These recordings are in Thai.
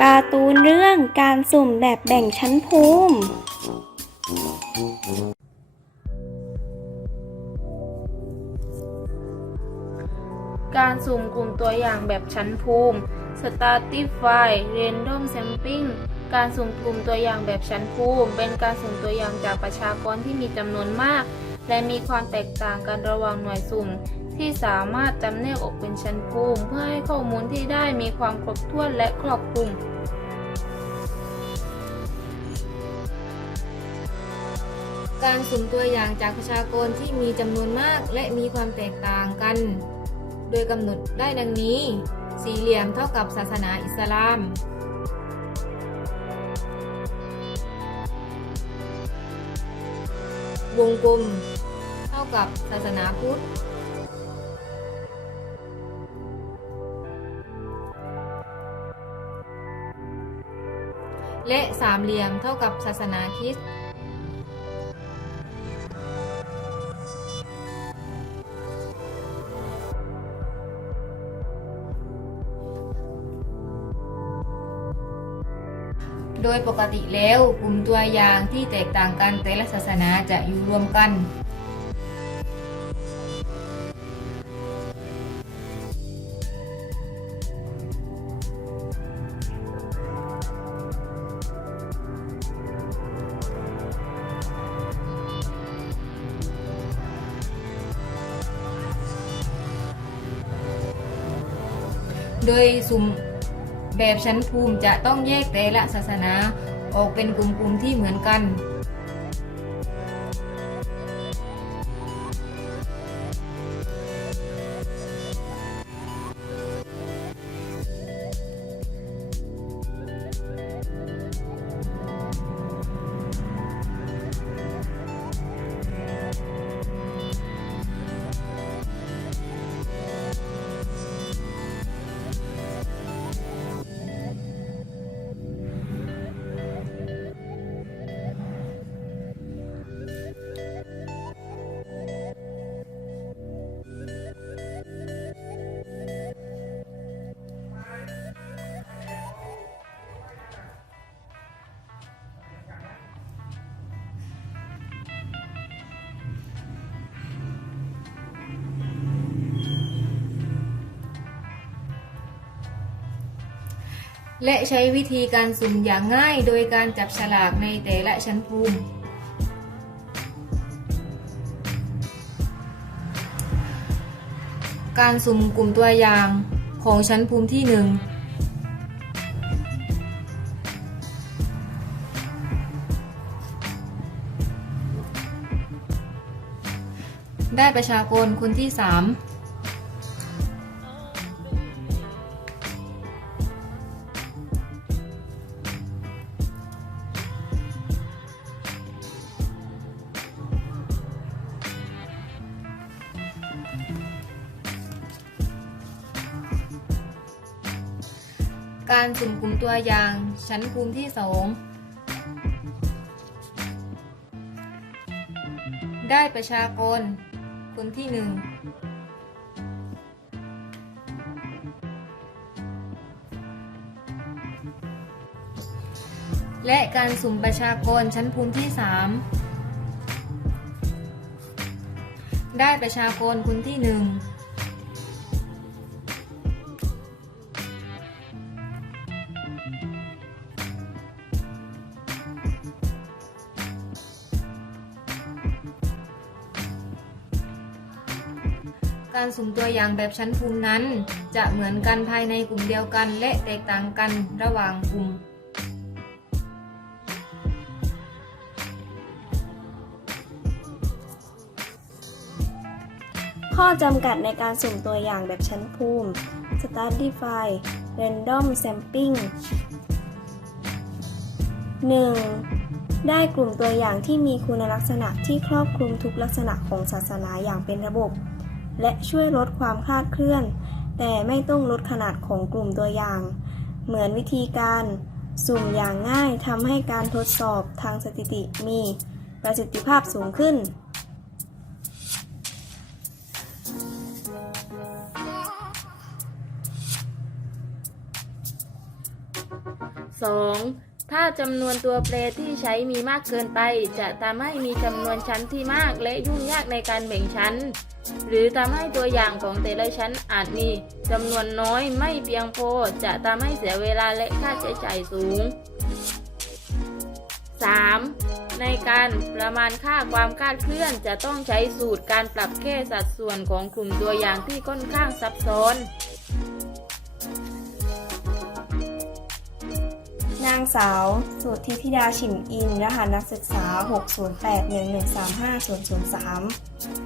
การ์ตูนเรื่องการสุ่มแบบแบ่งชั้นภูมิ การสุ่มกลุ่มตัวอย่างแบบชั้นภูมิ Stratify Random Sampling การสุ่มกลุ่มตัวอย่างแบบชั้นภูมิ เป็นการสุ่มตัวอย่างจากประชากรที่มีจำนวนมาก และมีความแตกต่างกันระหว่างหน่วยสุ่ม ที่สามารถจำแนกออกเป็นชั้นภูมิเพื่อให้ข้อมูลที่ได้มีความครบถ้วนและครอบคลุมการสุ่มตัวอย่างจากประชากรที่มีจำนวนมากและมีความแตกต่างกัน โดยกำหนดได้ดังนี้ สี่เหลี่ยมเท่ากับศาสนาอิสลาม วงกลม กับศาสนาพุทธ และสามเหลี่ยมเท่ากับศาสนาคริสต์โดยปกติแล้วกลุ่มตัวอย่างที่แตกต่างกันแต่ละศาสนาจะอยู่รวมกัน โดยสุ่มแบบชั้นภูมิจะต้องแยกแต่ละศาสนาออกเป็นกลุ่มๆที่เหมือนกัน และใช้วิธีการสุ่มอย่างง่ายโดยการจับฉลากในแต่ละชั้นภูมิ การสุ่มกลุ่มตัวอย่างของชั้นภูมิที่หนึ่งได้ประชากรคนที่ 3 การสุ่มกลุ่มตัวอย่างชั้นภูมิที่ 2 ได้ประชากร คนที่ 1 และการสุ่มประชากรชั้นภูมิที่ 3 ได้ประชากรคนที่ 1 การสุ่มตัวอย่างแบบชั้นภูมินั้น จะเหมือนกันภายในกลุ่มเดียวกัน และแตกต่างกันระหว่างกลุ่มข้อจำกัดในการสุ่มตัวอย่างแบบชั้นภูมิ Stratify Random Sampling 1. ได้กลุ่มตัวอย่างที่มีคุณลักษณะที่ครอบคลุมทุกลักษณะของศาสนาอย่างเป็นระบบ และช่วยลดความคลาดเคลื่อน แต่ไม่ต้องลดขนาดของกลุ่มตัวอย่าง เหมือนวิธีการสุ่มอย่างง่ายทำให้การทดสอบทางสถิติมีประสิทธิภาพสูงขึ้น 2. ถ้าจำนวนตัวแปรที่ใช้มีมากเกินไป จะทำให้มีจำนวนชั้นที่มากและยุ่งยากในการแบ่งชั้น หรือทำให้ตัวอย่างของแต่ละชั้นอาจมีจำนวนน้อยไม่เพียงพอจะทำให้เสียเวลาและค่าใช้จ่ายสูง 3. ในการประมาณค่าความคลาดเคลื่อนจะต้องใช้สูตรการปรับแก้สัดส่วนของกลุ่มตัวอย่างที่ค่อนข้างซับซ้อน นางสาว สุทธิธิดาฉิมอิน รหัสนักศึกษา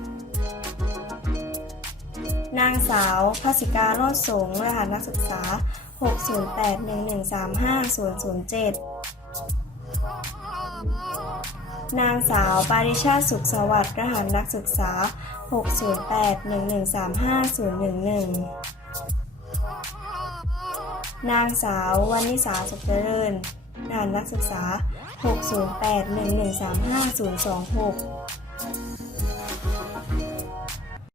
608113500 นางสาวภสิการอดสงรหัสนักศึกษา 60811350007นางสาวปาริชาสุขสวัสดิ์รหัสนักศึกษา 60811350011 นางสาววนิสาสุขเจริญรหัสนักศึกษา 60811350026